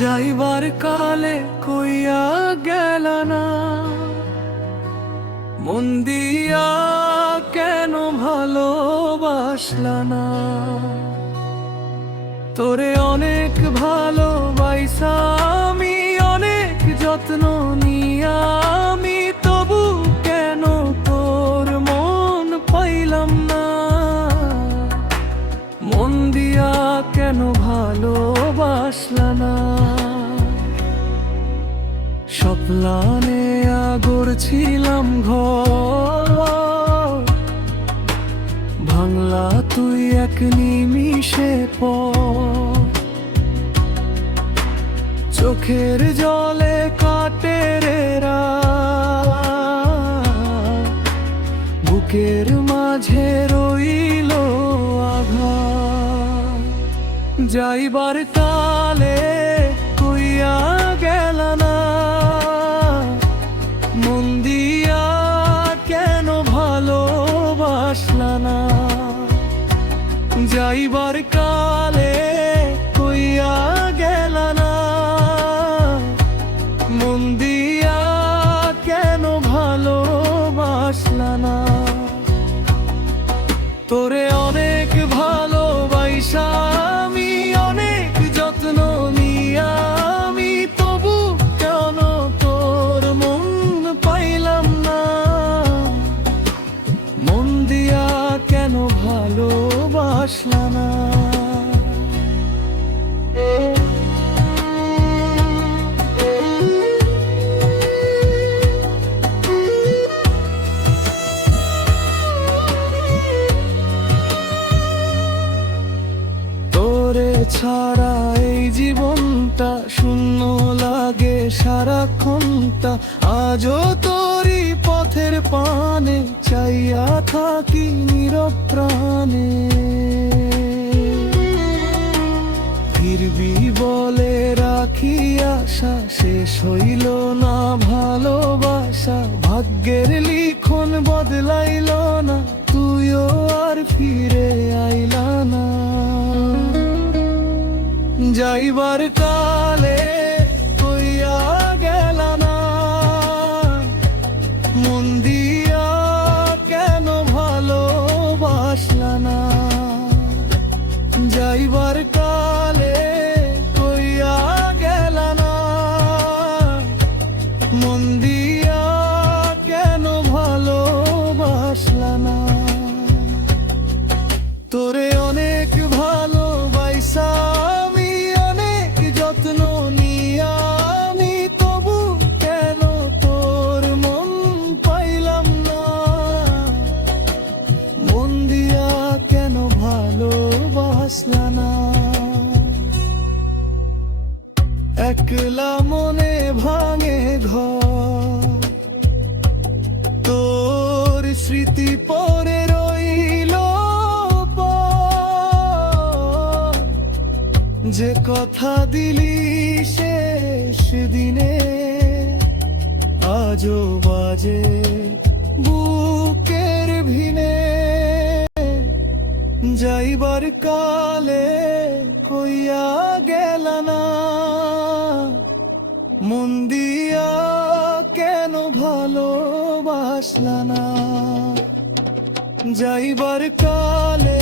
যাইবার কালে কইয়া গেল না, মন দিয়া কেন ভালোবাসলা না। তোরে অনেক ভালোবাসা আমি, অনেক যত্ন নিয়া আমি, তবু কেন তোর মন পাইলাম না। মন দিয়া কেন ভালোবাসলা না। স্বপ্নে গড়ছিলাম ঘর, ভাঙলা তুই এক নিমিষে পর। চোখের জলে কাটে রে রাত, বুকের মাঝে রইল আঘাত। যাইবার কালে কইয়া গেল না, মন দিয়া কেন ভালোবাসলা না। যাইবার কালে কইয়া গেল না, মন দিয়া কেন ভালোবাসলা না। তোরে অনেক ভালোবাসা আমি, অনেক যত্ন নিয়া আমি, তবু কেন তোর মন পাইলাম না। মন দিয়া কেন ভালোবাসলা না। তোরে ছাড়া এই জীবনটা শূন্য লাগে সারাক্ষণটা। আজও তোরই পথের পানে চাইয়া থাকি নীরব প্রাণে। ফিরবি বলে রাখি আশা, শেষ হইল না ভালোবাসা। ভাগ্যের লিখন বদলাইল না, তুইও আর ফিরে আইলা না। যাইবার কালে কইয়া গেল না, মন দিয়া কেন ভালোবাসলা না। যাইবার কালে কইয়া গেল না, মন দিয়া কেন ভালোবাসলা না। তোরে অনেক ভালোবাসা আমি, অনেক যত্ন নিয়া আমি, তবু কেন তোর মন পাইলাম না। মন দিয়া কেন ভালোবাসলা না। একলা মনে ভাঙে ঘর, তোর স্মৃতি পরে রইল পর। যে কথা দিলি শেষ দিনে, আজও বাজে বুকের ভিনে। যাইবার কালে কইয়া গেল না, মন দিয়া কেন ভালোবাসলা না। যাইবার কালে